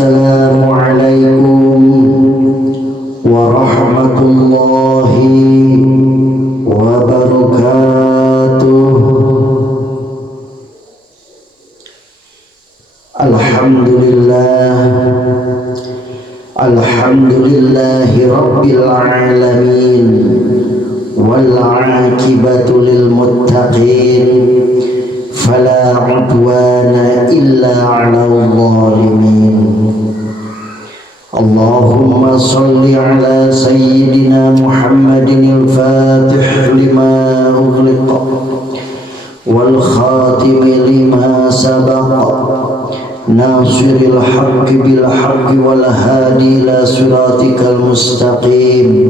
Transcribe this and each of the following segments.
Assalamualaikum warahmatullahi wabarakatuh. Alhamdulillahi rabbil alamin wal aqibatu lil muttaqin fala udwana illa 'alal zalimin. Allahumma salli ala sayyidina Muhammadin al-fatih lima ughliqa wal khatim lima sabaqa nasiril haqqi bil haqqi wal hadi ila siratikal mustaqim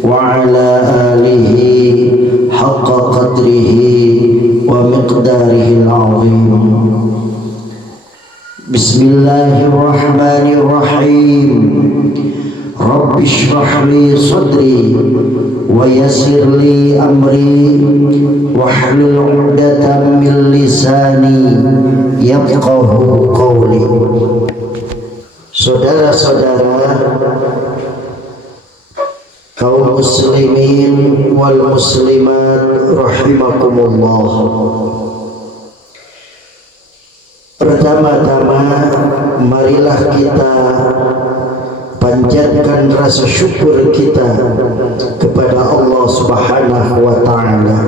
wa ala alihi haqqa qadrihi wa miqdarihi al-azim. Bismillahirrahmanirrahim. Rabbi shrah li sadri wa yassir li amri wahlul 'uqdatam min lisani yafqahu qawli. Saudara-saudara kaum muslimin wal muslimat rahimakumullah. Pertama-tama marilah kita panjatkan rasa syukur kita kepada Allah Subhanahu wa ta'ala.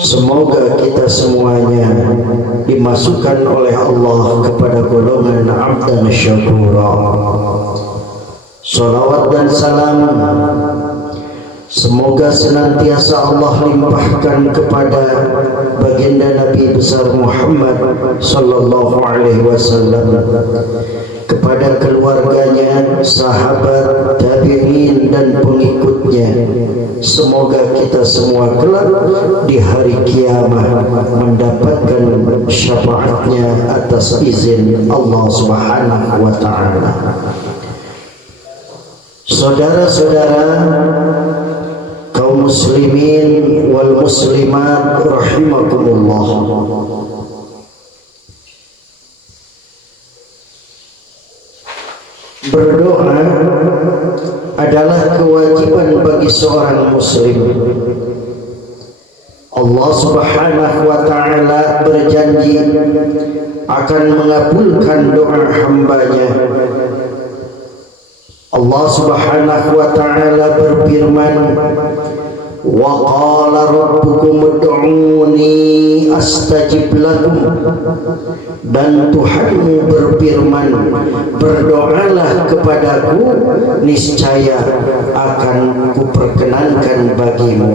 Semoga kita semuanya dimasukkan oleh Allah kepada golongan abdan syakura. Salawat dan salam semoga senantiasa Allah limpahkan kepada baginda Nabi besar Muhammad sallallahu alaihi wasallam, kepada keluarganya, sahabat, tabi'in dan pengikutnya. Semoga kita semua kelak di hari kiamat mendapatkan syafaatnya atas izin Allah Subhanahu wa ta'ala. Saudara-saudara kaum muslimin wal muslimat rahimakumullah. Berdoa adalah kewajiban bagi seorang muslim. Allah Subhanahu wa ta'ala berjanji akan mengabulkan doa hambanya. Allah Subhanahu wa ta'ala berfirman, wa qala rabbukum ud'uni astajib lakum. Dan Tuhanmu berfirman, berdoalah kepadaku, niscaya akan kuperkenankan bagimu.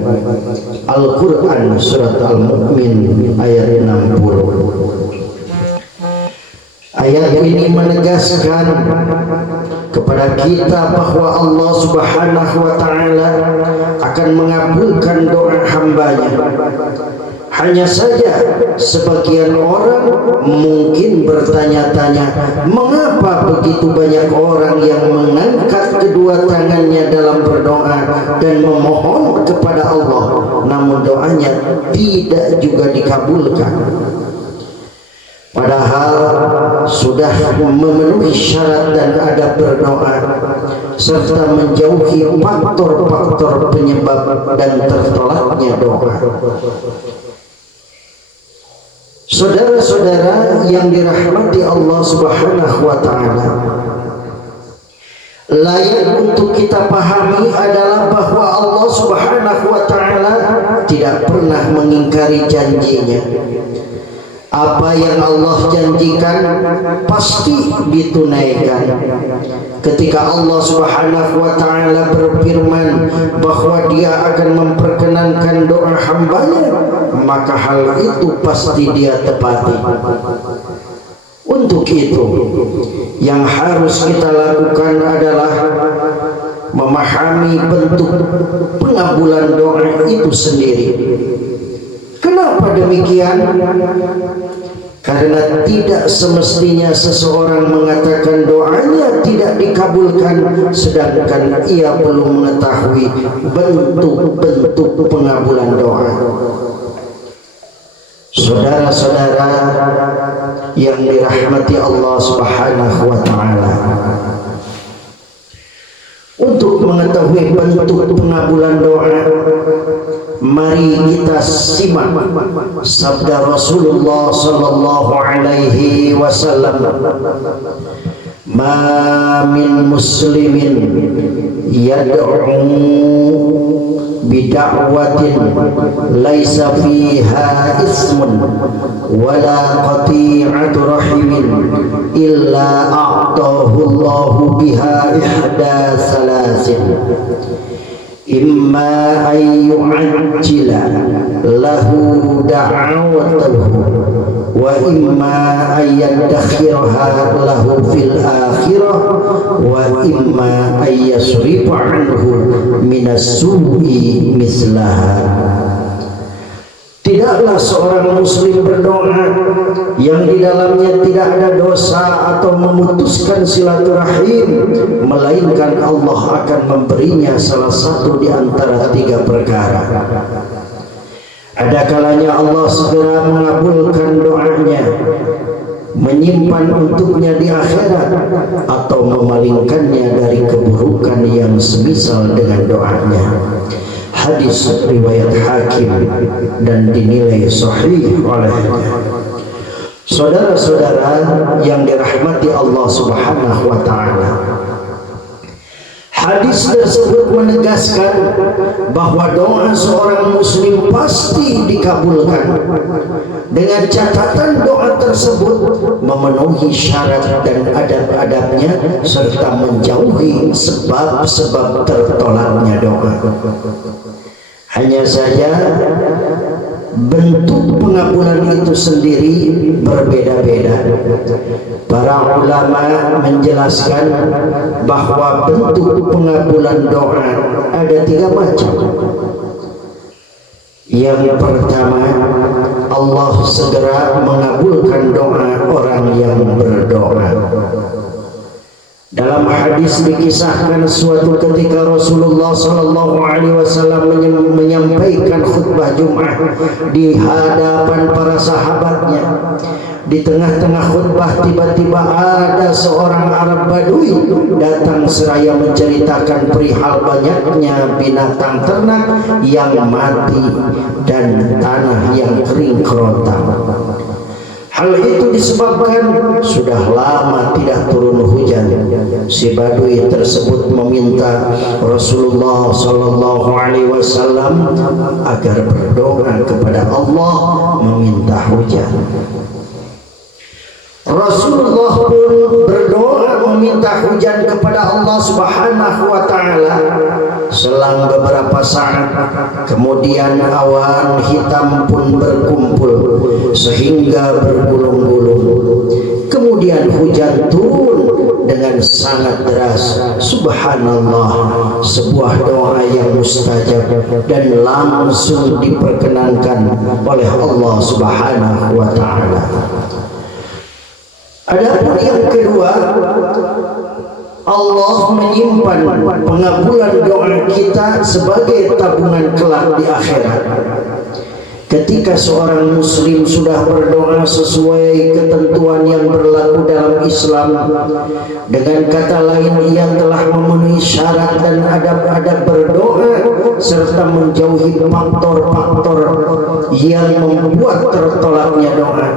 Al-Quran surat Al-Mu'min ayat 60. Ayat ini menegaskan kepada kita bahwa Allah Subhanahu wa ta'ala akan mengabulkan doa hambanya. Hanya saja sebagian orang mungkin bertanya-tanya, mengapa begitu banyak orang yang mengangkat kedua tangannya dalam berdoa dan memohon kepada Allah, namun doanya tidak juga dikabulkan, padahal sudah memenuhi syarat dan adab berdoa serta menjauhi faktor-faktor penyebab dan tertolaknya doa. Saudara-saudara yang dirahmati Allah Subhanahu wa ta'ala, layak untuk kita pahami adalah bahwa Allah Subhanahu wa ta'ala tidak pernah mengingkari janjinya. Apa yang Allah janjikan pasti ditunaikan. Ketika Allah Subhanahu wa ta'ala berfirman bahwa Dia akan memperkenankan doa hambanya, maka hal itu pasti Dia tepati. Untuk itu, yang harus kita lakukan adalah memahami bentuk pengabulan doa itu sendiri. Kenapa demikian? Karena tidak semestinya seseorang mengatakan doanya tidak dikabulkan sedangkan ia belum mengetahui bentuk-bentuk pengabulan doa. Saudara-saudara yang dirahmati Allah Subhanahu wa taala, untuk mengetahui bentuk pengabulan doa, mari kita simak sabda Rasulullah sallallahu alaihi wasallam, "Ma min muslimin yad'u bid'awatin laisa fiha ismun wala qati'atu rahimin illa a'tahu Allahu biha ihda salasin, imma ay yu'ajjila lahu da'awatahu wa imma ay yadakhiraha lahu fil akhirah wa imma ay yasrifa anhu minas su'i mislaha." Tidaklah seorang muslim berdoa yang di dalamnya tidak ada dosa atau memutuskan silaturahim, melainkan Allah akan memberinya salah satu di antara tiga perkara. Ada kalanya Allah segera mengabulkan doanya, menyimpan untuknya di akhirat, atau memalingkannya dari keburukan yang semisal dengan doanya. Hadis riwayat Hakim dan dinilai sahih olehnya. Saudara-saudara yang dirahmati Allah Subhanahu wa taala, hadis tersebut menegaskan bahwa doa seorang muslim pasti dikabulkan, dengan catatan doa tersebut memenuhi syarat dan adab-adabnya serta menjauhi sebab-sebab tertolaknya doa. Hanya saja bentuk pengabulan itu sendiri berbeda-beda. Para ulama menjelaskan bahwa bentuk pengabulan doa ada tiga macam. Yang pertama, Allah segera mengabulkan doa orang yang berdoa. Dalam hadis dikisahkan suatu ketika Rasulullah sallallahu alaihi wasallam menyampaikan khutbah Jumat di hadapan para sahabatnya. Di tengah-tengah khutbah tiba-tiba ada seorang Arab Badui datang seraya menceritakan perihal banyaknya binatang ternak yang mati dan tanah yang kering kerontang. Hal itu disebabkan sudah lama tidak turun hujan. Si Badui tersebut meminta Rasulullah sallallahu alaihi wasallam agar berdoa kepada Allah meminta hujan. Rasulullah pun berdoa meminta hujan kepada Allah Subhanahu wa taala. Selang beberapa saat kemudian awan hitam pun berkumpul sehingga bergulung-gulung. Kemudian hujan turun dengan sangat deras. Subhanallah, sebuah doa yang mustajab dan langsung diperkenankan oleh Allah Subhanahu wa taala. Adapun yang kedua, Allah menyimpan pengabulan doa kita sebagai tabungan kelak di akhirat. Ketika seorang muslim sudah berdoa sesuai ketentuan yang berlaku dalam Islam, dengan kata lain ia telah memenuhi syarat dan adab-adab berdoa serta menjauhi faktor-faktor yang membuat tertolaknya doa.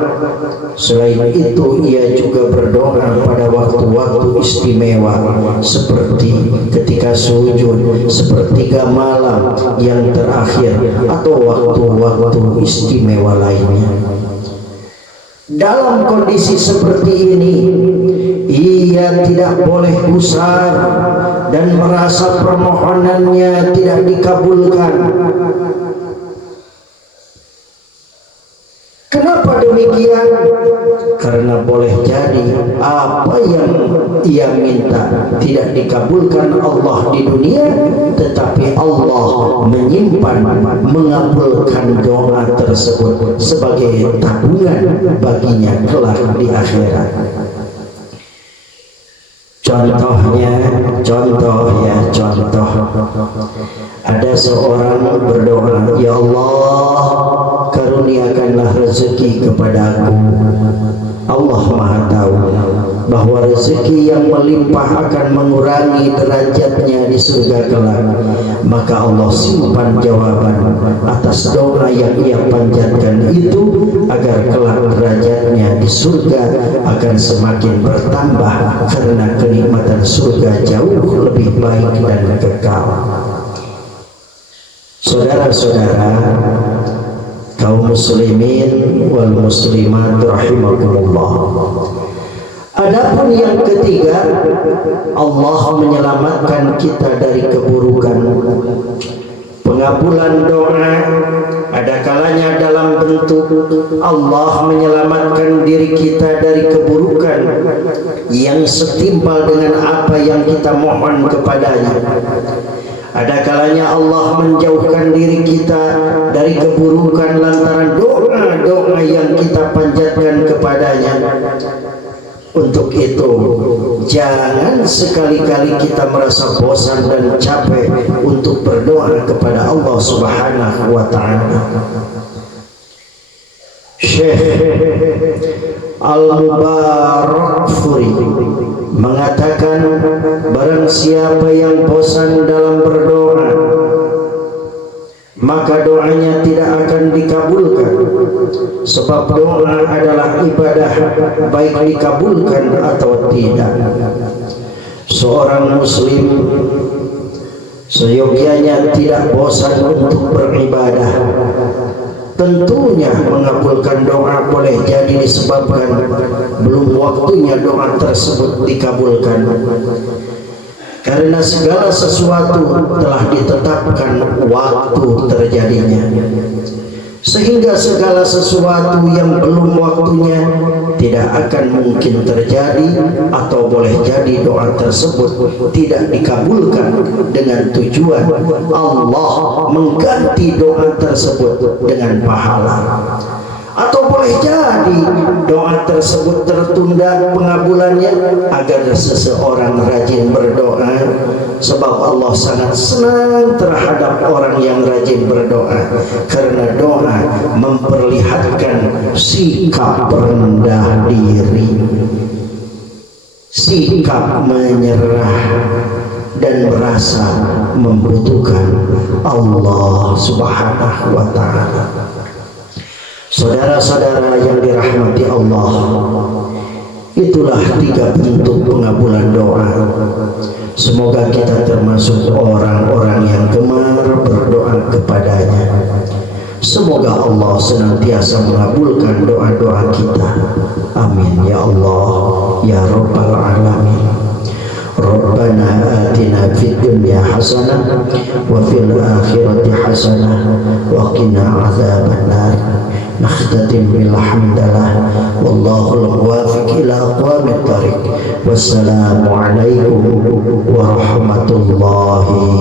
Selain itu ia juga berdoa pada waktu-waktu istimewa seperti ketika sujud, sepertiga malam yang terakhir, atau waktu-waktu istimewa lainnya. Dalam kondisi seperti ini, ia tidak boleh gusar dan merasa permohonannya tidak dikabulkan. Kenapa demikian? Karena boleh jadi apa yang ia minta tidak dikabulkan Allah di dunia, tetapi Allah menyimpan, mengabulkan doa tersebut sebagai tabungan baginya kelak di akhirat. Contoh. Ada seorang berdoa, "Ya Allah, karuniakanlah rezeki kepadaku. Allah Maha tahu bahwa rezeki yang melimpah akan mengurangi derajatnya di surga kelak. Maka Allah simpan jawaban atas doa yang ia panjatkan itu, agar kelak derajatnya di surga akan semakin bertambah, karena kenikmatan surga jauh lebih baik dan kekal. Saudara-saudara kaum muslimin wal muslimat rahimakumullah. Adapun yang ketiga, Allah menyelamatkan kita dari keburukan. Pengabulan doa ada kalanya dalam bentuk Allah menyelamatkan diri kita dari keburukan yang setimpal dengan apa yang kita mohon kepadanya. Ada kalanya Allah menjauhkan diri kita dari keburukan lantaran doa-doa yang kita panjatkan kepadanya. Untuk itu, jangan sekali-kali kita merasa bosan dan capek untuk berdoa kepada Allah Subhanahu wa Ta'ala. Syekh Al-Mubarakfuri mengatakan, barang siapa yang bosan dalam berdoa, maka doanya tidak akan dikabulkan. Sebab doa adalah ibadah, baik dikabulkan atau tidak. Seorang muslim seyogyanya tidak bosan untuk beribadah. Tentunya mengabulkan doa boleh jadi disebabkan belum waktunya doa tersebut dikabulkan. Karena segala sesuatu telah ditetapkan waktu terjadinya, sehingga segala sesuatu yang belum waktunya tidak akan mungkin terjadi, atau boleh jadi doa tersebut tidak dikabulkan dengan tujuan Allah mengganti doa tersebut dengan pahala. Atau boleh jadi doa tersebut tertunda pengabulannya agar seseorang rajin berdoa, sebab Allah sangat senang terhadap orang yang rajin berdoa, karena doa memperlihatkan sikap rendah diri, sikap menyerah dan merasa membutuhkan Allah Subhanahu wa Ta'ala. Saudara-saudara yang dirahmati Allah, itulah 3 bentuk pengabulan doa. Semoga kita termasuk orang-orang yang gemar berdoa kepadanya. Semoga Allah senantiasa mengabulkan doa-doa kita. Amin ya Allah ya Rabbal Alamin. Rabbana atina fid dunya hasanah wa fil akhirati hasanah wa qina adzabannar. Nakhtatim bil hamdalillah wallahul muwaffiq ila aqwamit thariq. Wassalamu alaikum warahmatullahi